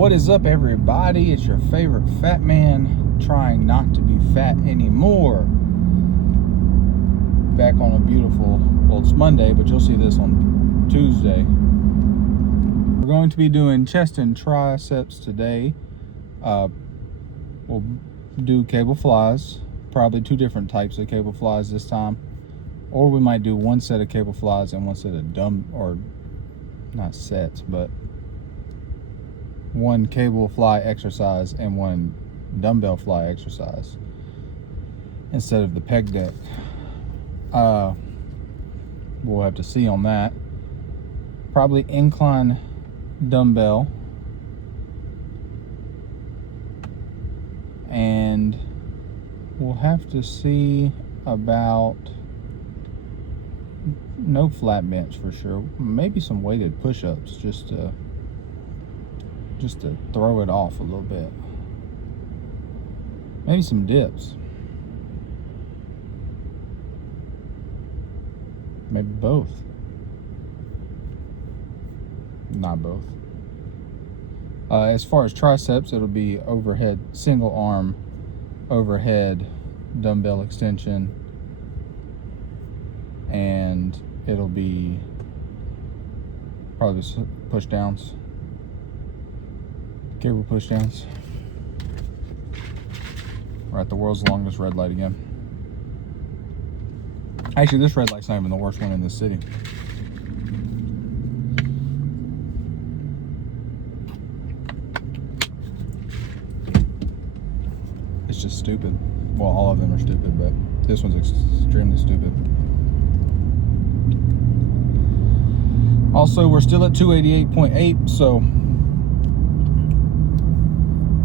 What is up, everybody? It's your favorite fat man trying not to be fat anymore. Back on a beautiful, well, it's Monday, but you'll see this on Tuesday. We're going to be doing chest and triceps today. We'll do cable flies, probably two different types of cable flies this time. Or we might do one set of cable flies and one set of not sets, but one cable fly exercise and one dumbbell fly exercise instead of the peg deck. We'll have to see on that. Probably incline dumbbell, and we'll have to see about no flat bench for sure. Maybe some weighted push-ups just to throw it off a little bit. Maybe some dips. Maybe both. Not both. As far as triceps, it'll be overhead, single arm overhead dumbbell extension, and it'll be probably push downs. Cable push downs. We're at the world's longest red light again. Actually, this red light's not even the worst one in this city. It's just stupid. Well, all of them are stupid, but this one's extremely stupid. Also, we're still at 288.8, so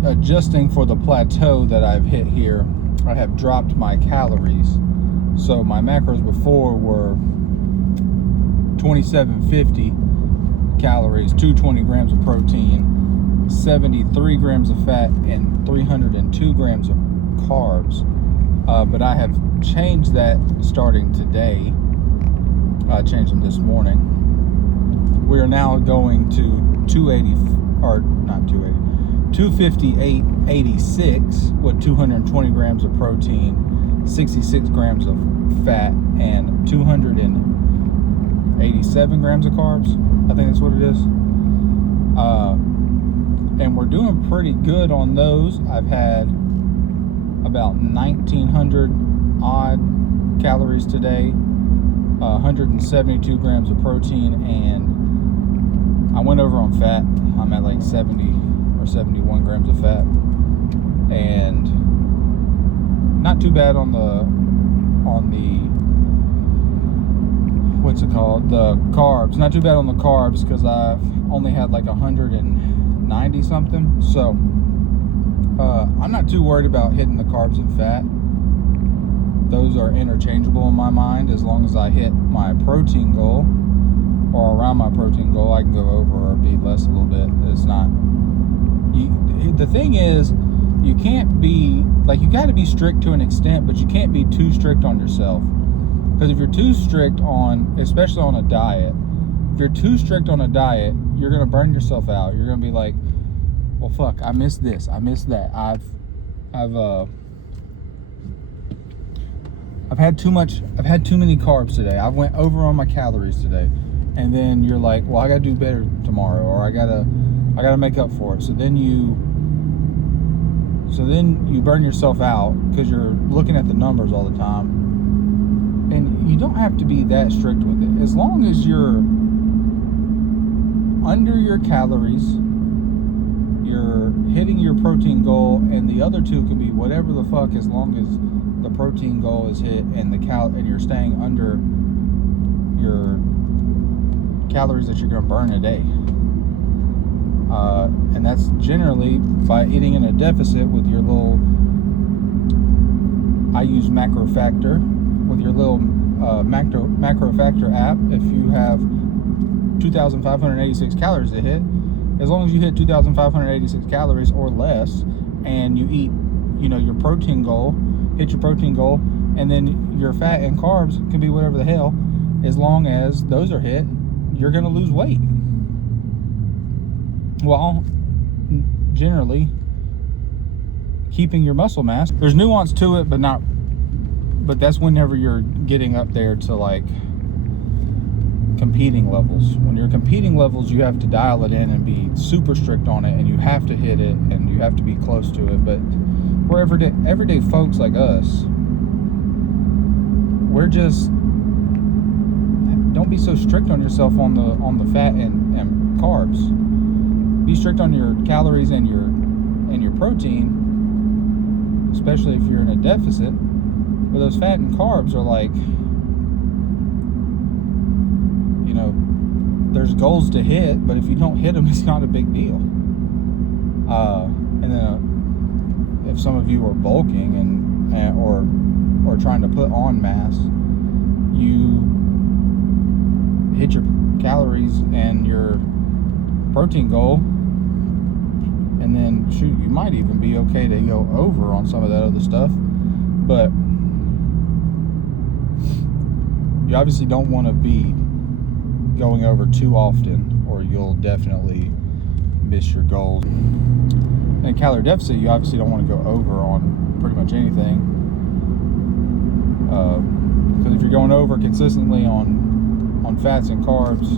adjusting for the plateau that I've hit here, I have dropped my calories. So my macros before were 2750 calories, 220 grams of protein, 73 grams of fat, and 302 grams of carbs. But I have changed that starting today. I changed them this morning. We are now going to 258.86 with 220 grams of protein, 66 grams of fat, and 287 grams of carbs. I think that's what it is. And we're doing pretty good on those. I've had about 1900 odd calories today, 172 grams of protein, and I went over on fat. I'm at like 70 or 71 grams of fat, and not too bad on the what's it called, the carbs. Not too bad on the carbs because I've only had like 190 something. So I'm not too worried about hitting the carbs and fat. Those are interchangeable in my mind. As long as I hit my protein goal or around my protein goal, I can go over or be less a little bit. It's not, the thing is, you can't be, like, you got to be strict to an extent, but you can't be too strict on yourself. Because if you're too strict on, especially on a diet, if you're too strict on a diet, you're going to burn yourself out. You're going to be like, well, fuck, I missed this, I missed that. I've had too many carbs today. I went over on my calories today. And then you're like, well, I got to do better tomorrow, or I got to make up for it. So then you burn yourself out because you're looking at the numbers all the time. And you don't have to be that strict with it. As long as you're under your calories, you're hitting your protein goal, and the other two can be whatever the fuck, as long as the protein goal is hit and and you're staying under your calories that you're going to burn a day. And that's generally by eating in a deficit with your little, I use Macro Factor, with your little Macro Factor app. If you have 2,586 calories to hit, as long as you hit 2,586 calories or less, and you eat, your protein goal, hit your protein goal, and then your fat and carbs can be whatever the hell, as long as those are hit, you're going to lose weight. Well, generally keeping your muscle mass. There's nuance to it, but that's whenever you're getting up there to like competing levels. When you're competing levels, you have to dial it in and be super strict on it, and you have to hit it, and you have to be close to it. But we're everyday folks like us. We're just, don't be so strict on yourself on the fat and carbs. Be strict on your calories and your protein, especially if you're in a deficit. But those fat and carbs are like, you know, there's goals to hit, but if you don't hit them, it's not a big deal. And then if some of you are bulking and or trying to put on mass, you hit your calories and your protein goal, and then shoot, you might even be okay to go over on some of that other stuff. But you obviously don't want to be going over too often, or you'll definitely miss your goals. In a calorie deficit, you obviously don't want to go over on pretty much anything, because if you're going over consistently on fats and carbs,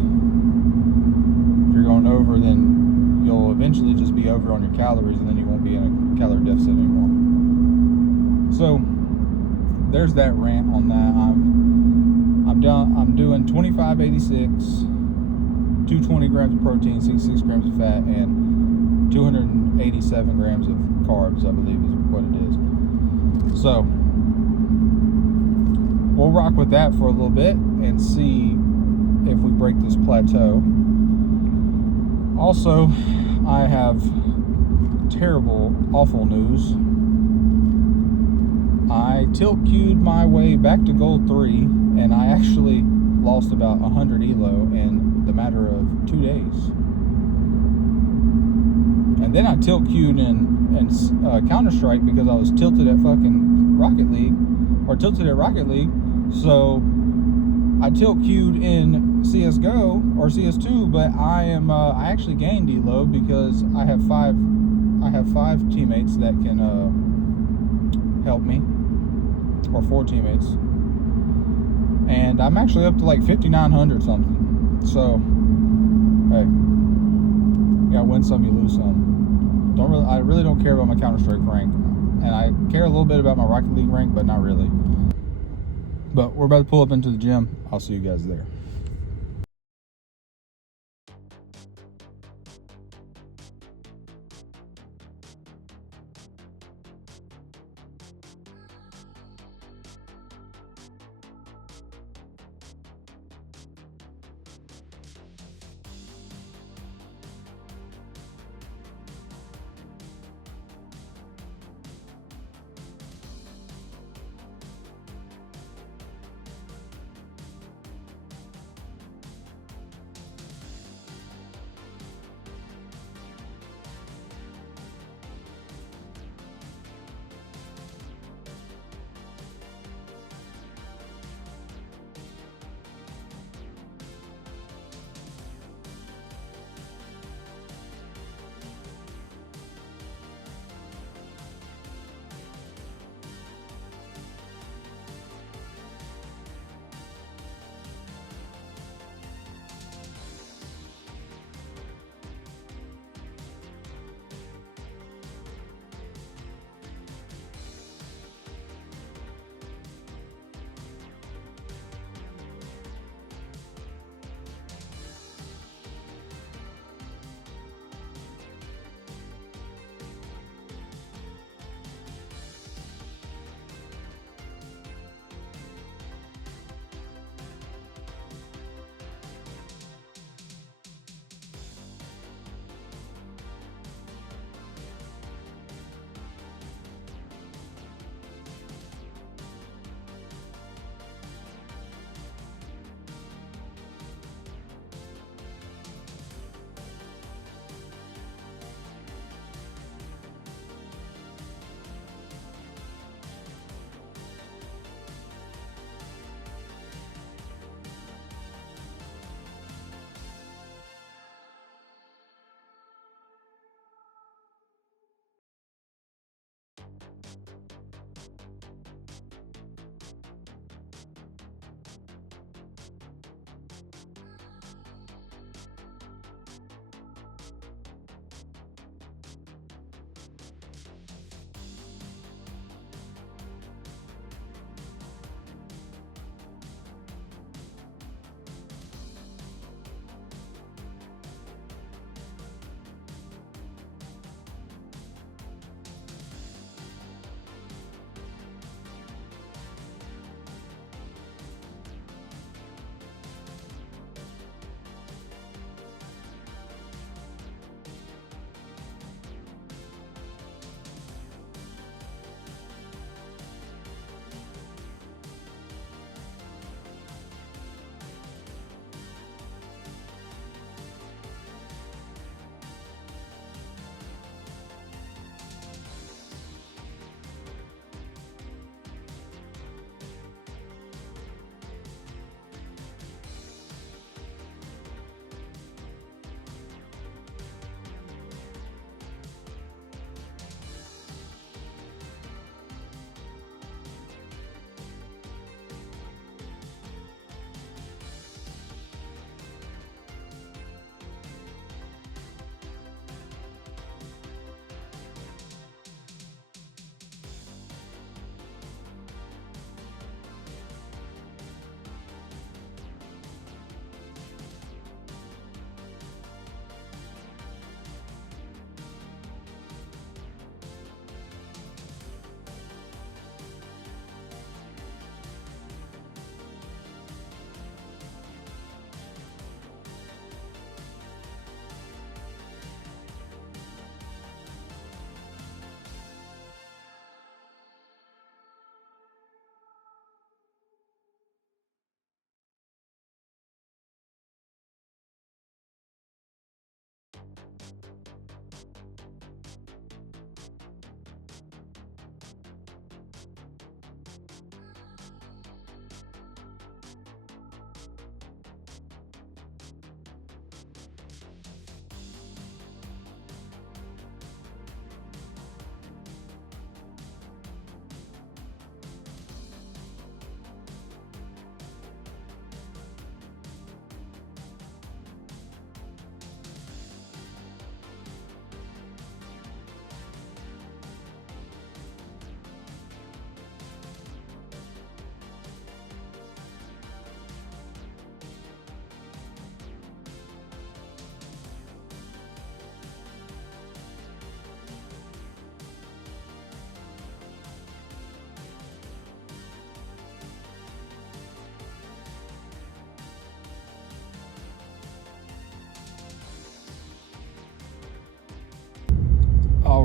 if you're going over, then you'll eventually just be over on your calories, and then you won't be in a calorie deficit anymore. So there's that rant on that. I'm doing 2586, 220 grams of protein, 66 grams of fat, and 287 grams of carbs, I believe is what it is. So we'll rock with that for a little bit and see if we break this plateau. Also, I have terrible, awful news. I tilt queued my way back to goal 3, and I actually lost about 100 elo in the matter of 2 days. And then I tilt queued in Counter-Strike because I was tilted at fucking Rocket League, or tilted at Rocket League. So I tilt queued in CSGO or CS2, but I actually gained elo because I have five teammates that can help me, or 4 teammates, and I'm actually up to like 5,900 something. So hey, you gotta win some, you lose some. I really don't care about my Counter-Strike rank, and I care a little bit about my Rocket League rank, but not really. But we're about to pull up into the gym. I'll see you guys there.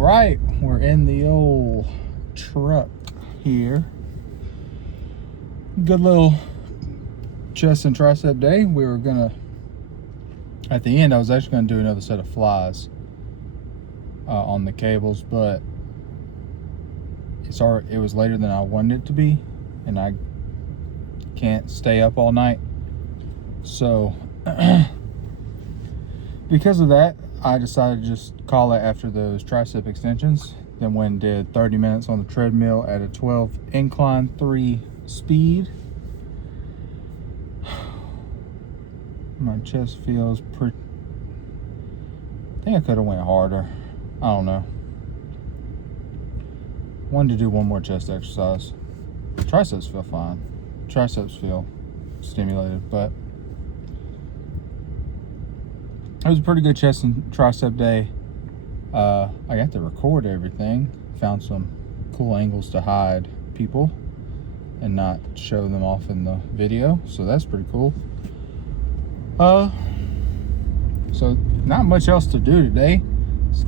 right, we're in the old truck here. Good little chest and tricep day. We were gonna, at the end, I was actually gonna do another set of flies on the cables, but it was later than I wanted it to be, and I can't stay up all night. So because of that, I decided to just call it after those tricep extensions. Then went and did 30 minutes on the treadmill at a 12 incline 3 speed. My chest feels pretty. I think I could have went harder. I don't know. Wanted to do one more chest exercise. Triceps feel fine. Triceps feel stimulated, but it was a pretty good chest and tricep day. I got to record everything. Found some cool angles to hide people and not show them off in the video, so that's pretty cool. So not much else to do today. It's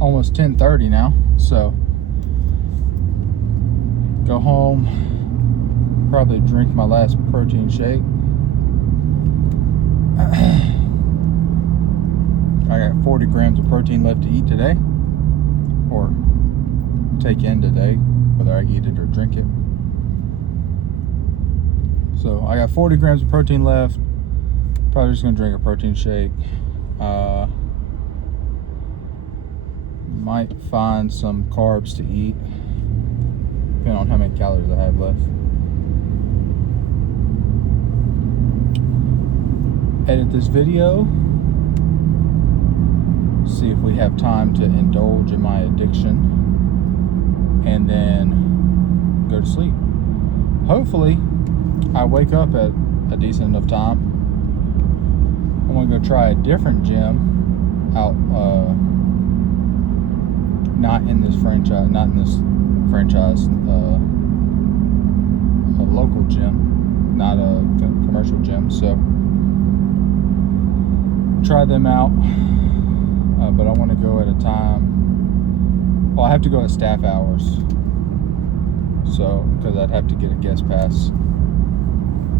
almost 10:30 now, so go home, probably drink my last protein shake. I got 40 grams of protein left to eat today, or take in today, whether I eat it or drink it. So I got 40 grams of protein left. Probably just gonna drink a protein shake. Might find some carbs to eat, depending on how many calories I have left. Edit this video. See if we have time to indulge in my addiction, and then go to sleep. Hopefully I wake up at a decent enough time. I'm gonna go try a different gym out, not in this franchise, a local gym, not a commercial gym. So try them out, but I want to go at a time. Well, I have to go at staff hours, so because I'd have to get a guest pass.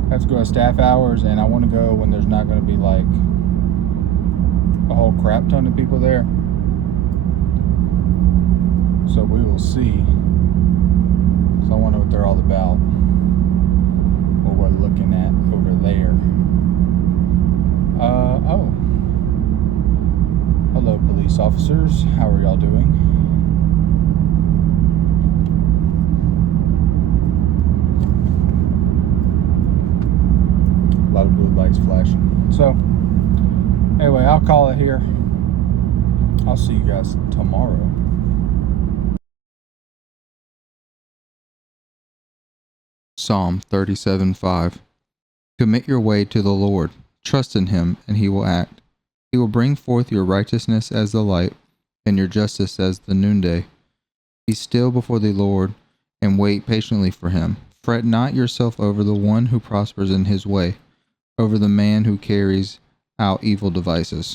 I have to go at staff hours, and I want to go when there's not going to be like a whole crap ton of people there. So we will see. So I wonder what they're all about, what we're looking at over there. Oh, hello police officers, how are y'all doing? A lot of blue lights flashing. So anyway, I'll call it here. I'll see you guys tomorrow. Psalm 37:5. Commit your way to the Lord. Trust in him, and he will act. He will bring forth your righteousness as the light, and your justice as the noonday. Be still before the Lord, and wait patiently for him. Fret not yourself over the one who prospers in his way, over the man who carries out evil devices.